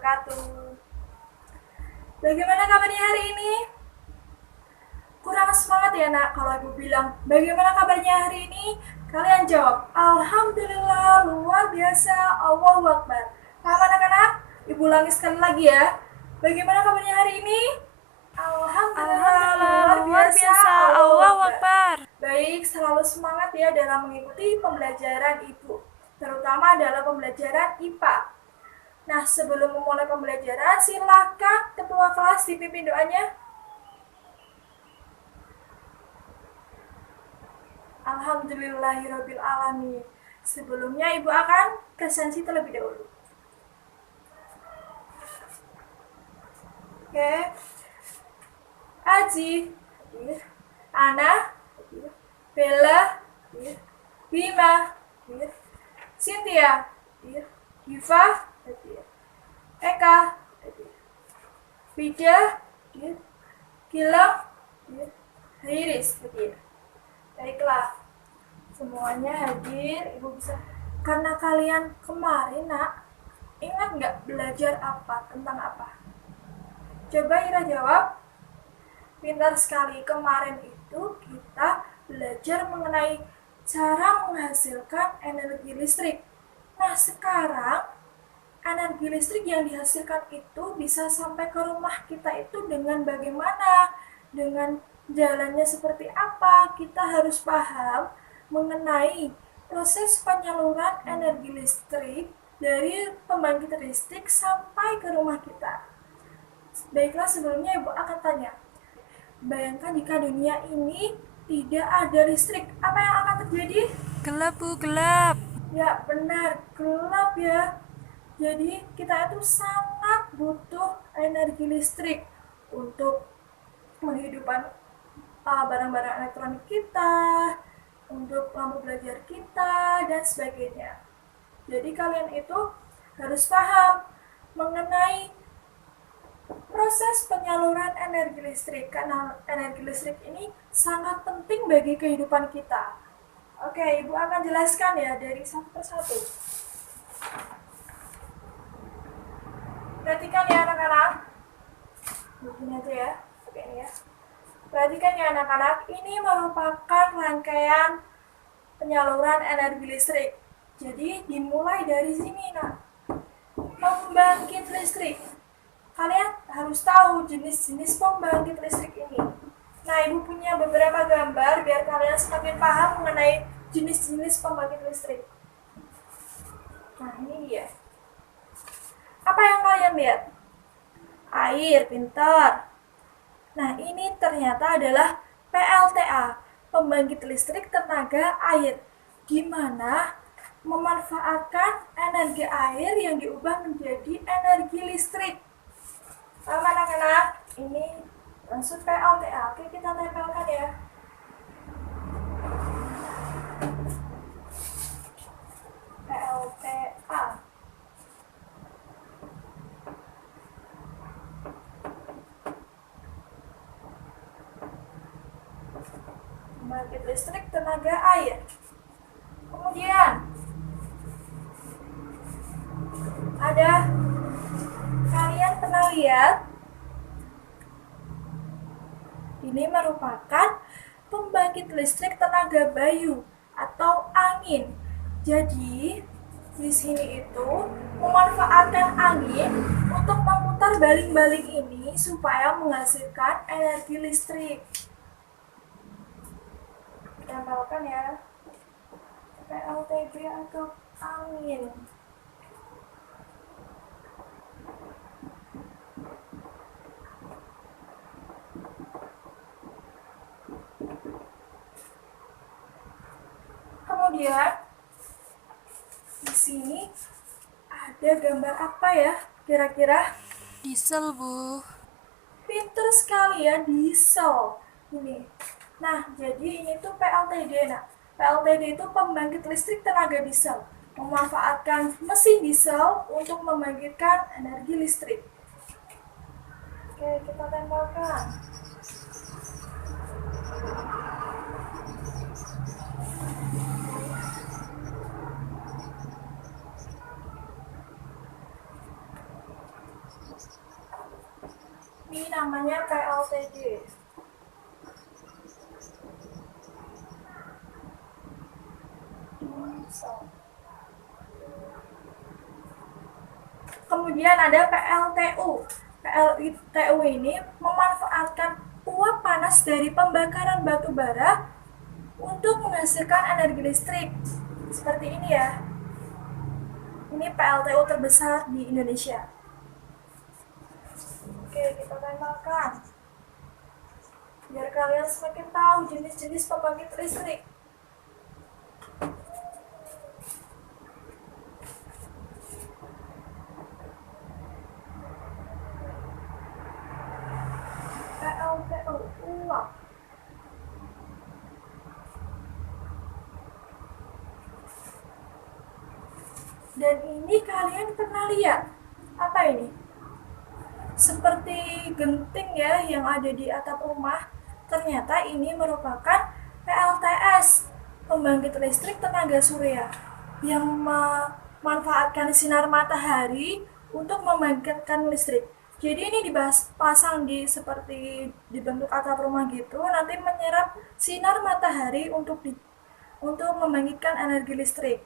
wabarakatuh. Bagaimana kabarnya hari ini? Kurang semangat ya nak kalau ibu bilang bagaimana kabarnya hari ini? Kalian jawab, Alhamdulillah, luar biasa, Allahu Akbar. Paham anak-anak? Ibu ulangi sekali lagi ya. Bagaimana kabarnya hari ini? Alhamdulillah, luar biasa, Allahu Akbar. Baik, selalu semangat ya dalam mengikuti pembelajaran ibu, terutama dalam pembelajaran IPA. Nah, sebelum memulai pembelajaran, silakan ketua kelas dipimpin doanya. Alhamdulillahirabbil alamin. Sebelumnya ibu akan presensi terlebih dahulu. Oke. Aji, Ana, Bella, Bima, Cynthia, Diva, Eka, Vida, Gilang, Iris. Baiklah, semuanya hadir. Ibu bisa, karena kalian kemarin nak, ingat nggak belajar apa, tentang apa? Coba Ira jawab. Pintar sekali, kemarin itu kita belajar mengenai cara menghasilkan energi listrik. Nah, sekarang energi listrik yang dihasilkan itu bisa sampai ke rumah kita itu dengan bagaimana? Dengan jalannya seperti apa? Kita harus paham mengenai proses penyaluran energi listrik dari pembangkit listrik sampai ke rumah kita. Baiklah, sebelumnya Ibu akan tanya, bayangkan jika dunia ini tidak ada listrik, apa yang akan terjadi? Gelap, Bu, gelap. Ya, benar, gelap ya. Jadi, kita itu sangat butuh energi listrik untuk menghidupkan barang-barang elektronik kita, untuk lampu belajar kita, dan sebagainya. Jadi, kalian itu harus paham mengenai proses penyaluran energi listrik, karena energi listrik ini sangat penting bagi kehidupan kita. Oke, Ibu akan jelaskan ya dari satu persatu. Perhatikan ya anak-anak. Begini aja ya. Oke ini ya. Perhatikan ya anak-anak, ini merupakan rangkaian penyaluran energi listrik. Jadi dimulai dari sini nak. Pembangkit listrik. Kalian harus tahu jenis-jenis pembangkit listrik ini. Nah, Ibu punya beberapa gambar biar kalian semakin paham mengenai jenis-jenis pembangkit listrik. Nah, ini dia. Apa yang kalian lihat? Air, pintar. Nah, ini ternyata adalah PLTA, pembangkit listrik tenaga air, di mana memanfaatkan energi air yang diubah menjadi energi listrik. Paham anak-anak? Ini maksud PLTA. Oke, kita tempelkan ya. PLTA. Pembangkit listrik tenaga air. Kemudian ada, kalian pernah lihat ini merupakan pembangkit listrik tenaga bayu atau angin. Jadi di sini itu memanfaatkan angin untuk memutar baling-baling ini supaya menghasilkan energi listrik. Tempelkan ya. PLTB atau angin. Kemudian di sini ada gambar apa ya kira-kira? Diesel, Bu. Pinter sekali ya, diesel ini. Nah, jadi ini tuh PLTD. Nah, PLTD itu pembangkit listrik tenaga diesel, memanfaatkan mesin diesel untuk membangkitkan energi listrik. Oke, kita tempelkan. Ini namanya PLTD. Kemudian ada PLTU. PLTU ini memanfaatkan uap panas dari pembakaran batu bara untuk menghasilkan energi listrik. Seperti ini ya. Ini PLTU terbesar di Indonesia. Oke, kita tempelkan. Biar kalian semakin tahu jenis-jenis pembangkit listrik. PLTU uap. Dan ini kalian pernah lihat apa ini? Seperti genting ya yang ada di atap rumah. Ternyata ini merupakan PLTS, pembangkit listrik tenaga surya, yang memanfaatkan sinar matahari untuk membangkitkan listrik. Jadi ini dipasang di seperti dibentuk atap rumah gitu, nanti menyerap sinar matahari untuk membangkitkan energi listrik.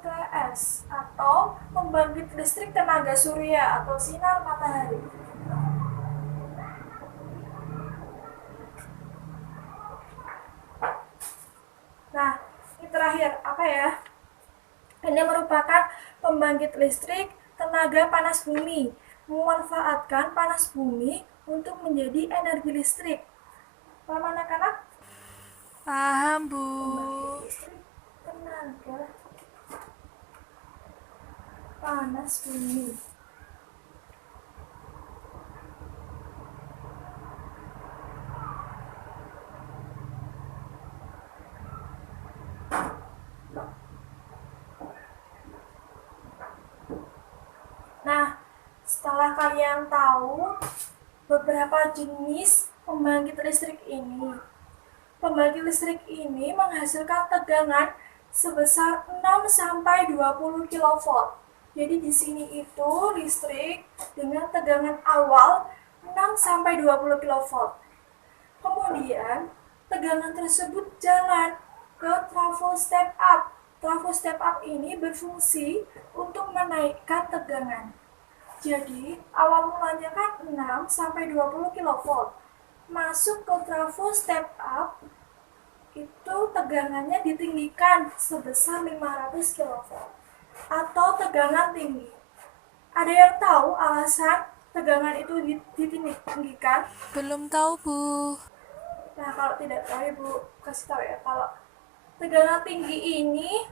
PLTS atau pembangkit listrik tenaga surya atau sinar matahari. Nah, ini terakhir apa ya? Ini merupakan pembangkit listrik tenaga panas bumi, memanfaatkan panas bumi untuk menjadi energi listrik. Paham anak-anak? Paham, Bu. Pembangkit listrik tenaga panas bumi. Nah, setelah kalian tahu beberapa jenis pembangkit listrik ini, pembangkit listrik ini menghasilkan tegangan sebesar 6 sampai 20 kV. Jadi di sini itu listrik dengan tegangan awal 6 sampai 20 kV. Kemudian tegangan tersebut jalan ke trafo step up. Trafo step up ini berfungsi untuk menaikkan tegangan. Jadi awal mulanya kan 6 sampai 20 kV. Masuk ke trafo step up itu tegangannya ditinggikan sebesar 500 kV atau tegangan tinggi. Ada yang tahu alasan tegangan itu ditinggikan? Belum tahu, Bu. Nah, kalau tidak tahu Ibu kasih tahu ya, kalau tegangan tinggi ini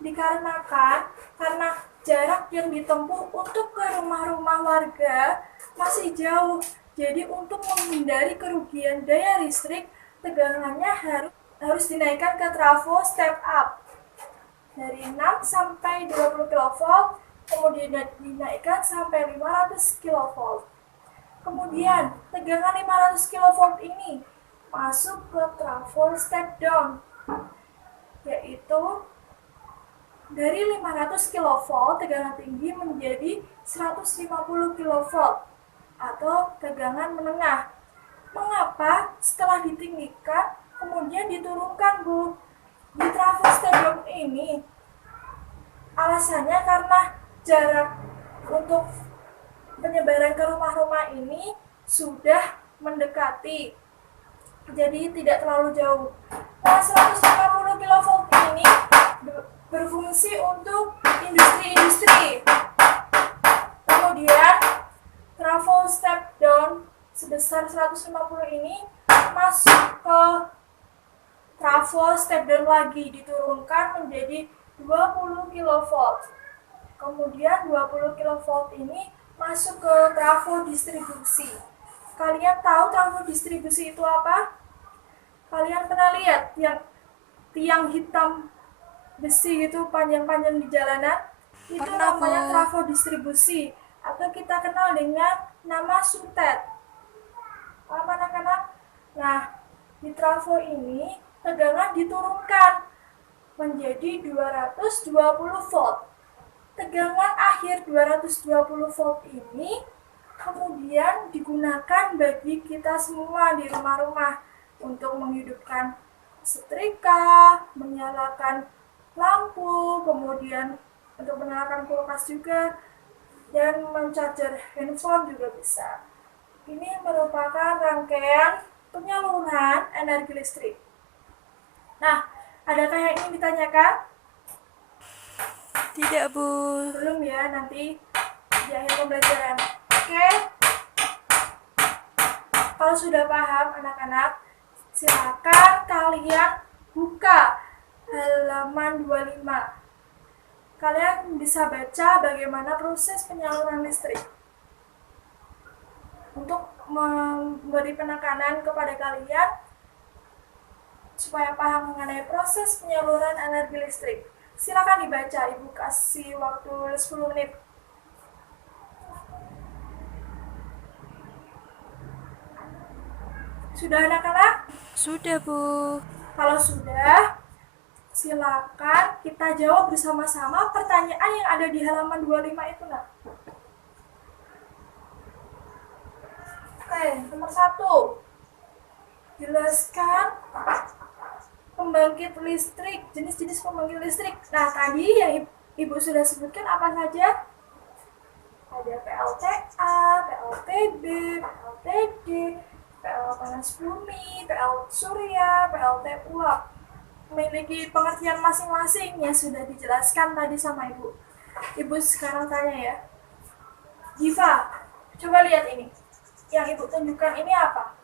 dikarenakan karena jarak yang ditempuh untuk ke rumah-rumah warga masih jauh. Jadi untuk menghindari kerugian daya listrik, tegangannya harus dinaikkan ke trafo step up dari 6 sampai 20 kV, kemudian dinaikkan sampai 500 kV. Kemudian tegangan 500 kV ini masuk ke trafo step down, yaitu dari 500 kV tegangan tinggi menjadi 150 kV atau tegangan menengah. Mengapa setelah ditinggikan kemudian diturunkan, Bu? Di trafo step down ini alasannya karena jarak untuk penyebaran ke rumah-rumah ini sudah mendekati, jadi tidak terlalu jauh. Nah, 150 kV ini berfungsi untuk industri-industri. Kemudian trafo step down sebesar 150 ini masuk ke trafo step down lagi, diturunkan menjadi 20 kV. Kemudian 20 kV ini masuk ke trafo distribusi. Kalian tahu trafo distribusi itu apa? Kalian pernah lihat yang tiang hitam besi gitu panjang-panjang di jalanan? Itu Pernah, namanya Bu. trafo distribusi atau kita kenal dengan nama sutet. Paham anak-anak? Nah, di trafo ini tegangan diturunkan menjadi 220 volt. Tegangan akhir 220 volt ini kemudian digunakan bagi kita semua di rumah-rumah untuk menghidupkan setrika, menyalakan lampu, kemudian untuk menyalakan kulkas juga, dan mencarger handphone juga bisa. Ini merupakan rangkaian penyaluran energi listrik. Nah, adakah yang ingin ditanyakan? Tidak, Bu. Belum ya, nanti di akhir pembelajaran. Oke? Kalau sudah paham anak-anak, silakan kalian buka halaman 25. Kalian bisa baca bagaimana proses penyaluran listrik. Untuk memberi penekanan kepada kalian supaya paham mengenai proses penyaluran energi listrik. Silakan dibaca, Ibu kasih waktu 10 menit. Sudah anak-anak? Sudah, Bu. Kalau sudah, silakan kita jawab bersama-sama pertanyaan yang ada di halaman 25 itu, Nak. Oke, nomor 1. Jelaskan pembangkit listrik, jenis-jenis pembangkit listrik. Nah, tadi yang Ibu sudah sebutkan apa saja? Ada PLTA, PLTB, PLTD, PL panas bumi, PL surya, PLT uap. Memiliki pengertian masing-masing yang sudah dijelaskan tadi sama Ibu. Ibu sekarang tanya ya. Jiva, coba lihat ini. Yang Ibu tunjukkan ini apa?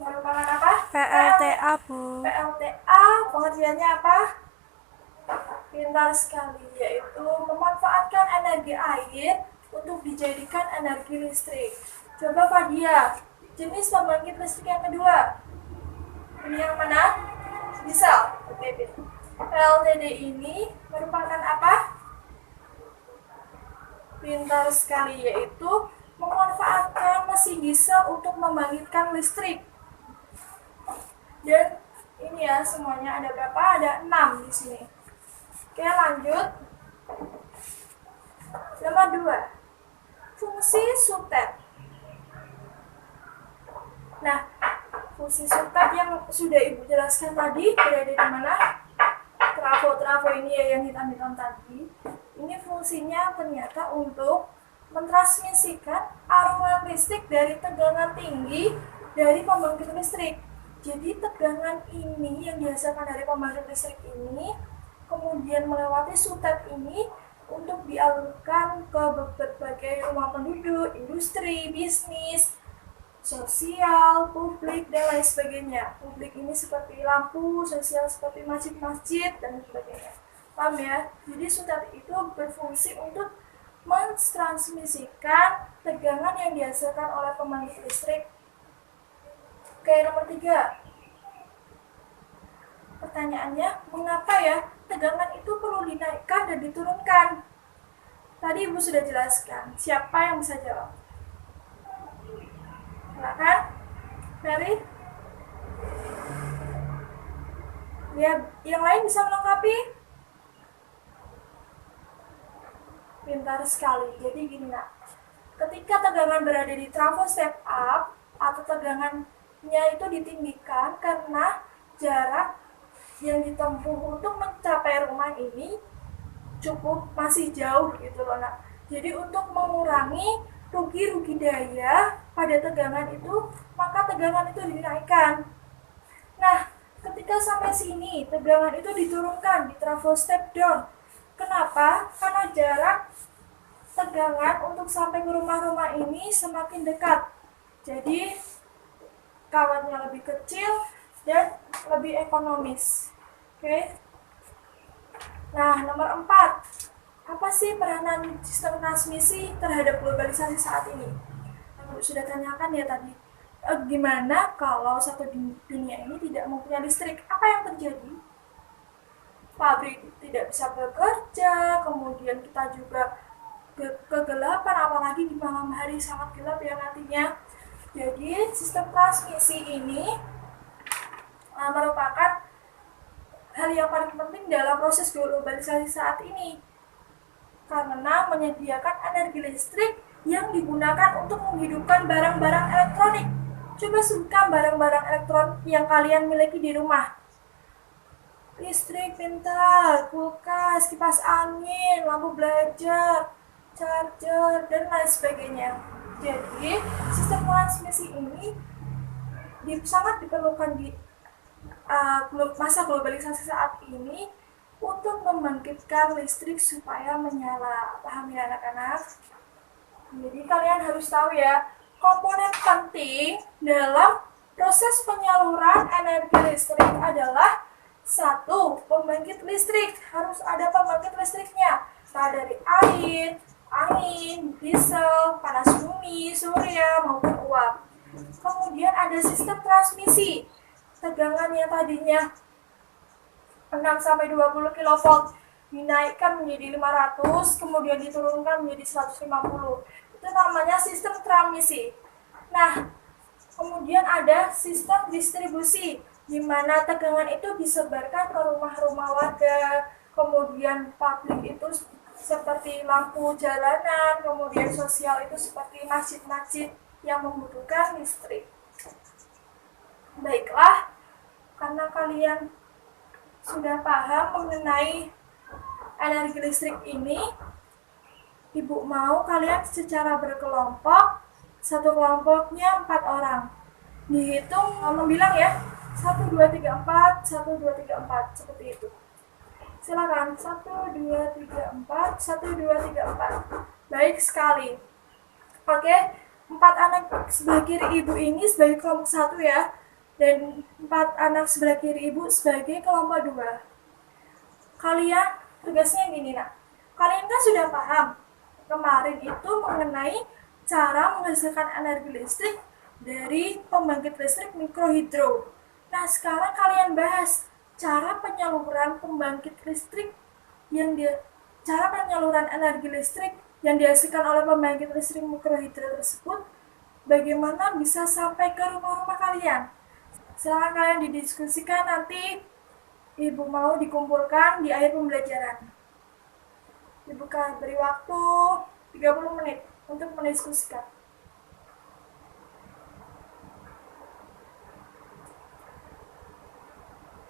Merupakan apa? PLTA, Bu. PLTA, pengertiannya apa? Pintar sekali, yaitu memanfaatkan energi air untuk dijadikan energi listrik. Coba Fadia, jenis pembangkit listrik yang kedua. Ini yang mana? Diesel. Oke, PLTD ini merupakan apa? Pintar sekali, yaitu memanfaatkan mesin diesel untuk membangkitkan listrik. Dan ini ya semuanya ada berapa? Ada 6 di sini. Oke, lanjut. Nomor 2. Fungsi subtap. Nah, fungsi subtap yang sudah Ibu jelaskan tadi berada di mana? Trafo ini ya yang hitam-hitam tadi. Ini fungsinya ternyata untuk mentransmisikan aliran listrik dari tegangan tinggi dari pembangkit listrik. Jadi tegangan ini yang dihasilkan dari pembangkit listrik ini kemudian melewati subtap ini untuk dialirkan ke berbagai rumah penduduk, industri, bisnis, sosial, publik, dan lain sebagainya. Publik ini seperti lampu, sosial seperti masjid-masjid, dan sebagainya. Paham ya? Jadi subtap itu berfungsi untuk mentransmisikan tegangan yang dihasilkan oleh pembangkit listrik. Oke, nomor 3. Pertanyaannya, mengapa ya tegangan itu perlu dinaikkan dan diturunkan? Tadi Ibu sudah jelaskan. Siapa yang bisa jawab? Silakan, Mary. Ya, yang lain bisa melengkapi? Pintar sekali. Jadi gini, Nak. Ketika tegangan berada di trafo step up atau tegangannya itu ditinggikan karena jarak yang ditempuh untuk mencapai rumah ini cukup masih jauh gitu loh, Nak. Jadi untuk mengurangi rugi daya pada tegangan itu, maka tegangan itu dinaikkan. Nah, ketika sampai sini tegangan itu diturunkan di trafo step down. Kenapa? Karena jarak tegangan untuk sampai ke rumah-rumah ini semakin dekat. Jadi kawatnya lebih kecil dan lebih ekonomis. Oke. Nah, nomor 4. Apa sih peranan sistem transmisi terhadap globalisasi saat ini? Yang sudah tanyakan ya tadi. Gimana kalau satu dunia ini tidak mempunyai listrik? Apa yang terjadi? Pabrik tidak bisa bekerja, kemudian kita juga kegelapan, apalagi di malam hari sangat gelap ya nantinya. Jadi sistem transmisi ini merupakan hal yang paling penting dalam proses globalisasi saat ini, karena menyediakan energi listrik yang digunakan untuk menghidupkan barang-barang elektronik. Coba sebutkan barang-barang elektronik yang kalian miliki di rumah. Listrik, printer, kulkas, kipas angin, lampu belajar, charger, dan lain sebagainya. Jadi, sistem transmisi ini sangat diperlukan di masa globalisasi saat ini untuk membangkitkan listrik supaya menyala. Paham ya anak-anak? Jadi kalian harus tahu ya, komponen penting dalam proses penyaluran energi listrik adalah satu, pembangkit listrik. Harus ada pembangkit listriknya. Entah dari air, angin, diesel, panas bumi, surya, maupun uap. Kemudian ada sistem transmisi. Tegangan yang tadinya 6-20 kV dinaikkan menjadi 500, kemudian diturunkan menjadi 150. Itu namanya sistem transmisi. Nah, kemudian ada sistem distribusi, di mana tegangan itu disebarkan ke rumah-rumah warga, kemudian publik itu seperti lampu jalanan, kemudian sosial itu seperti masjid-masjid yang membutuhkan listrik. Baiklah, karena kalian sudah paham mengenai energi listrik ini, Ibu mau kalian secara berkelompok, satu kelompoknya 4 orang. Dihitung membilang ya, 1, 2, 3, 4, 1, 2, 3, 4, seperti itu. Silakan, 1, 2, 3, 4, 1, 2, 3, 4. Baik sekali. Oke, 4 anak sebelah kiri ibu ini sebagai kelompok 1 ya, dan 4 anak sebelah kiri ibu sebagai kelompok 2. Kalian tugasnya gini nak, kalian kan sudah paham kemarin itu mengenai cara menghasilkan energi listrik dari pembangkit listrik mikrohidro. Nah, sekarang kalian bahas cara penyaluran pembangkit listrik cara penyaluran energi listrik yang dihasilkan oleh pembangkit listrik mikrohidro tersebut, bagaimana bisa sampai ke rumah-rumah kalian. Silahkan kalian didiskusikan, nanti Ibu mau dikumpulkan di akhir pembelajaran. Ibu beri waktu 30 menit untuk mendiskusikan.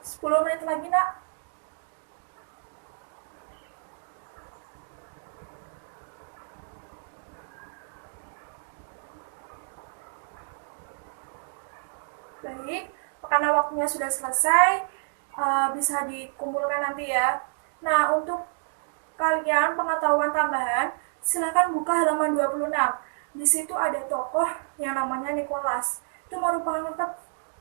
Sepuluh menit lagi nak. Baik, karena waktunya sudah selesai, bisa dikumpulkan nanti ya. Nah, untuk kalian pengetahuan tambahan, silakan buka halaman 26. Di situ ada tokoh yang namanya Nicholas. Itu merupakan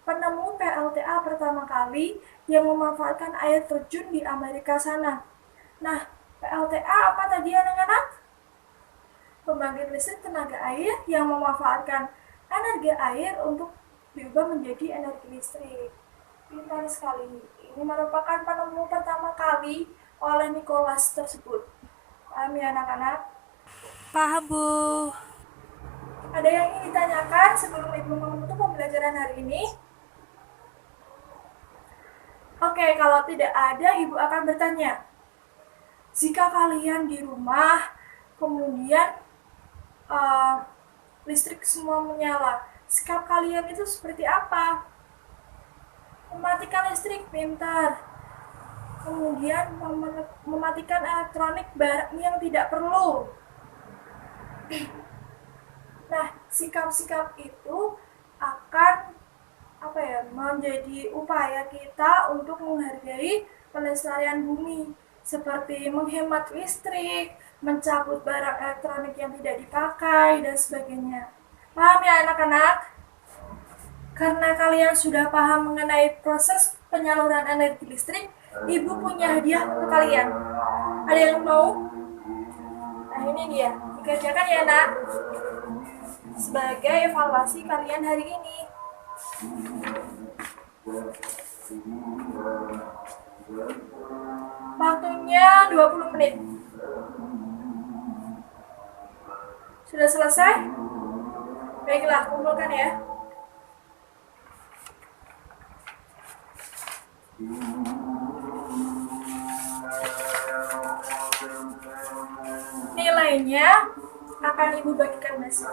penemu PLTA pertama kali yang memanfaatkan air terjun di Amerika sana. Nah, PLTA apa tadi anak-anak? Pembangkit listrik tenaga air yang memanfaatkan energi air untuk diubah menjadi energi listrik. Pintar sekali. Ini merupakan penemu pertama kali oleh Nicholas tersebut. Paham ya anak-anak? Paham, Bu. Ada yang ingin ditanyakan sebelum Ibu menutup pembelajaran hari ini? Oke, kalau tidak ada, Ibu akan bertanya. Jika kalian di rumah, kemudian listrik semua menyala, sikap kalian itu seperti apa? Mematikan listrik, pintar. Kemudian mematikan elektronik barang yang tidak perlu. Nah, sikap-sikap itu akan menjadi upaya kita untuk menghargai pelestarian bumi, seperti menghemat listrik, mencabut barang elektronik yang tidak dipakai, dan sebagainya. Paham ya anak-anak? Karena kalian sudah paham mengenai proses penyaluran energi listrik, Ibu punya hadiah untuk kalian. Ada yang mau? Nah, ini dia. Dikerjakan ya nak, sebagai evaluasi kalian hari ini. Waktunya 20 menit. Sudah selesai? Baiklah, kumpulkan ya. Nilainya akan Ibu bagikan besok.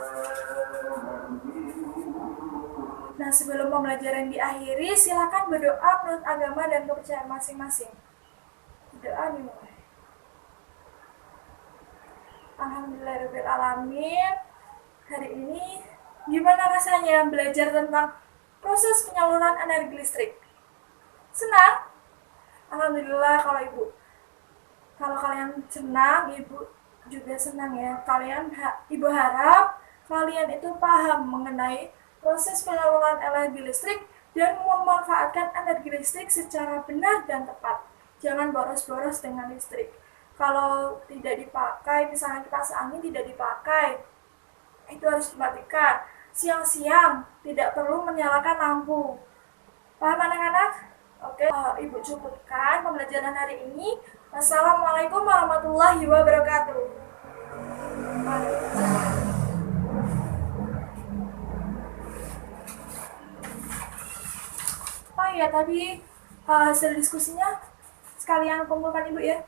Nah, sebelum pembelajaran diakhiri, silakan berdoa menurut agama dan kepercayaan masing-masing. Doa dimulai. Alhamdulillahirrahmanirrahim. Hari ini gimana rasanya belajar tentang proses penyaluran energi listrik? Senang? Alhamdulillah kalau kalian senang, Ibu juga senang ya. Ibu harap kalian itu paham mengenai proses penyaluran energi listrik dan memanfaatkan energi listrik secara benar dan tepat. Jangan boros-boros dengan listrik. Kalau tidak dipakai, misalnya kipas angin tidak dipakai, itu harus dimatikan. Siang-siang tidak perlu menyalakan lampu. Paham anak-anak? Oke, Ibu cukupkan pembelajaran hari ini. Wassalamualaikum warahmatullahi wabarakatuh. Oh iya, tadi hasil diskusinya sekalian kumpulkan Ibu ya.